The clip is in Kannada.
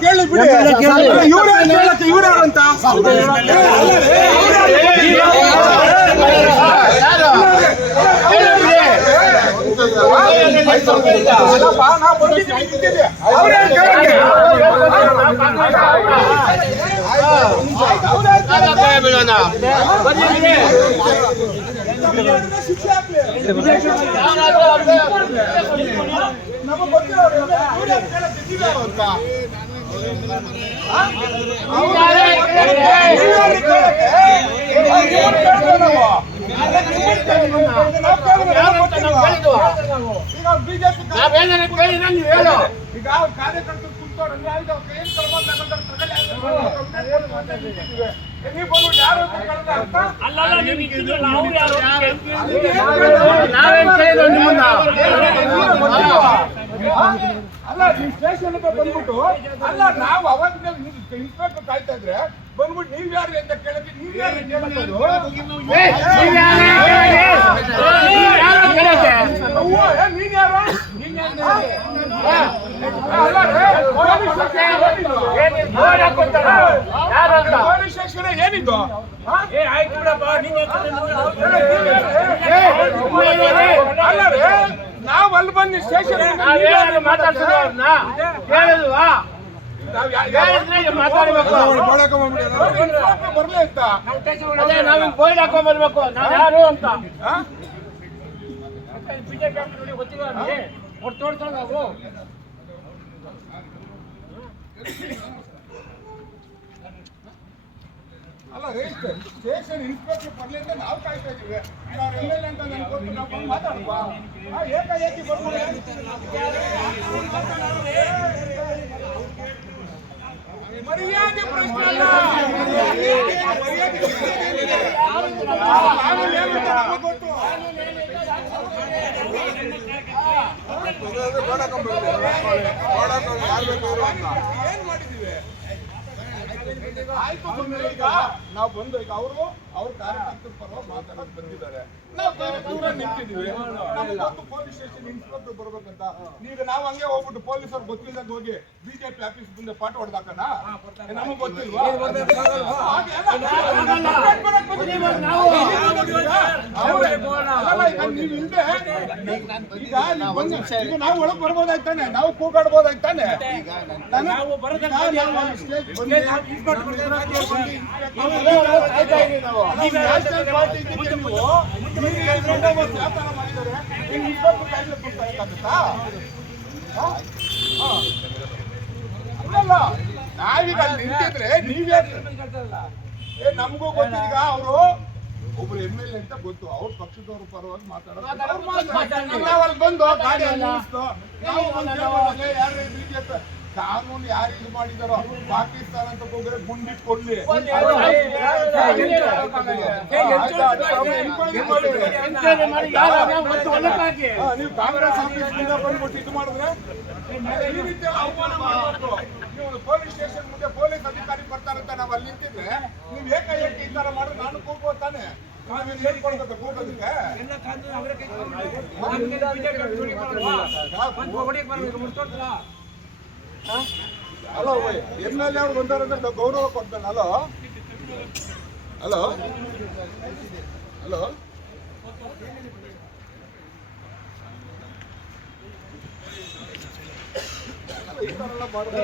ಕೇಳಿ ಬಿಡಿ ಇವ್ರಂತ ಈಗ ಕಾರ್ಯಕರ್ತರು ಕುಂತವ್ರೆ ಅಲ್ಲ ನೀವು ಸ್ಟೇಷನ್ ಬಂದ್ಬಿಟ್ಟು ಅಲ್ಲ ನಾವು ಅವತ್ತಿನ ಇನ್ಸ್ಪೆಕ್ಟರ್ ಕಾಯ್ತಾ ಇದ್ರೆ ಬಂದ್ಬಿಟ್ಟು ನೀವ್ ಯಾರು ಅಂತ ಕೇಳಕ್ಕೆ ನೀವ್ ಯಾರು ಪೊಲೀಸ್ ಸ್ಟೇಷನ್ ಏನಿದ್ದು ನಾವ್ ಅಲ್ಲಿ ಬಂದು ಸ್ಟೇಷನ್ ಬರ್ಲಿ ಅಂತ ನಾವೇನ್ ಬೋರ್ಡ್ ಹಾಕೊಂಡ್ ಬರ್ಬೇಕು ನಾವ್ ಯಾರು ಅಂತ ಬಿಜೆಪಿ ಗೊತ್ತಿಲ್ಲ ತೋಡ್ತಾವ ನಾವು ಅಲ್ಲ ಸ್ಟೇಷನ್ ಇನ್ಸ್ಪೆಕ್ಟರ್ ಬರ್ಲಿ ಅಂತ ನಾವು ಕಾಯ್ತಾ ಇದೀವಿ ಅಂತ ನನ್ಗೆ ನಾವು ಮಾತಾಡುವ ಏಕಾಏಕಿ ಬರ್ಬೋದು ಮರ್ಯಾದೆ ಪ್ರಶ್ನೆ ಅಲ್ಲ ಏನ್ ಮಾಡಿದೀವಿ ಆಯ್ತು ಈಗ ನಾವು ಬಂದು ಈಗ ಅವರು ಅವ್ರ ಕಾರ್ಯಕರ್ತರ ಪರವಾಗಿ ಮಾತಾಡೋಕೆ ಬಂದಿದ್ದಾರೆ ನಾವು ದೂರ ನಿಂತಿದ್ದೀವಿ ನಮ್ಗೊಂದು ಪೊಲೀಸ್ ಸ್ಟೇಷನ್ ಇನ್ಸ್ಪೆಕ್ಟರ್ ಬರ್ಬೇಕಂತ ಈಗ ನಾವು ಹಂಗೆ ಹೋಗ್ಬಿಟ್ಟು ಪೊಲೀಸರು ಗೊತ್ತಿಲ್ಲದಾಗ ಹೋಗಿ ಬಿಜೆಪಿ ಆಫೀಸ್ ಮುಂದೆ ಪಾಠ ಹೊಡೆದಾಕನ ನಮಗ್ ಗೊತ್ತಿಲ್ವಾ ನೀವು ಹಿಂದೆ ಈಗ ನಾವು ಒಳಗ್ ಬರ್ಬೋದಾಯ್ತಾನೆ ನಾವು ಕೂಗಾಡ್ಬೋದಾಯ್ತಾನೆ ನಾವೀಗ ನಿಂತಿದ್ರೆ ನೀವೇ ನಮಗೂ ಗೊತ್ತೀಗ ಅವರು ಒಬ್ರು MLA ಅಂತ ಗೊತ್ತು ಅವ್ರ ಪಕ್ಷದವ್ರ ಪರವಾಗಿ ಮಾತಾಡೋದು ನಾವಲ್ಲಿ ಬಂದು ಗಾಡಿಯಲ್ಲಿ ಯಾರು ಬಿಜೆಪಿ ಕಾನೂನು ಯಾರು ಇದು ಮಾಡಿದಾರೋ ಪಾಕಿಸ್ತಾನ ಅಂತ ಹೋದ್ರೆ ಗುಂಡಿಟ್ಕೊಳ್ಳಿ ನೀವು ಕಾಂಗ್ರೆಸ್ ಆಫೀಸ್ನಿಂದ ಬಂದ್ಬಿಟ್ಟು ಇದು ಮಾಡಿದ್ರೆ ಈ ರೀತಿ ಅವಮಾನ ಮಾಡಬೇಕು. ನೀವು ಪೊಲೀಸ್ ಸ್ಟೇಷನ್ ಮುಂದೆ ಪೊಲೀಸ್ ಅಧಿಕಾರಿ ಬರ್ತಾರಂತ ನಾವು ಅಲ್ಲಿ ನಿಂತಿದ್ರೆ ನೀವು ಏಕಾಏಕಿ ಈ ತರ ಮಾಡಿದ್ರೆ ನಾನು ಕೂಗ್ಬೋದು ತಾನೆ ನಾವೇನು ಹೇಳ್ಕೊಳ್ಬೇಕು ಕೂಗೋದಕ್ಕೆ ಹಲೋ MLA ಅವ್ರು ಬಂದಾರಂದ್ರೆ ಗೌರವ ಕೊಡ್ತಾನೆ. ಹಲೋ ಹಲೋ ಹಲೋ ಈ ತರ ಎಲ್ಲ ಮಾಡಿದ್ರೆ